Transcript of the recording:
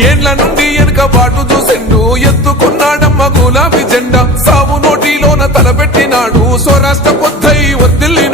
ఏండ్ల నుండి వెనక బాటు చూసిండు ఎత్తుకున్నాడమ్మ గులాబీ జెండా. సావు నోటిలోన తలపెట్టినాడు స్వరాష్ట్ర పొద్దై వర్దిల్లి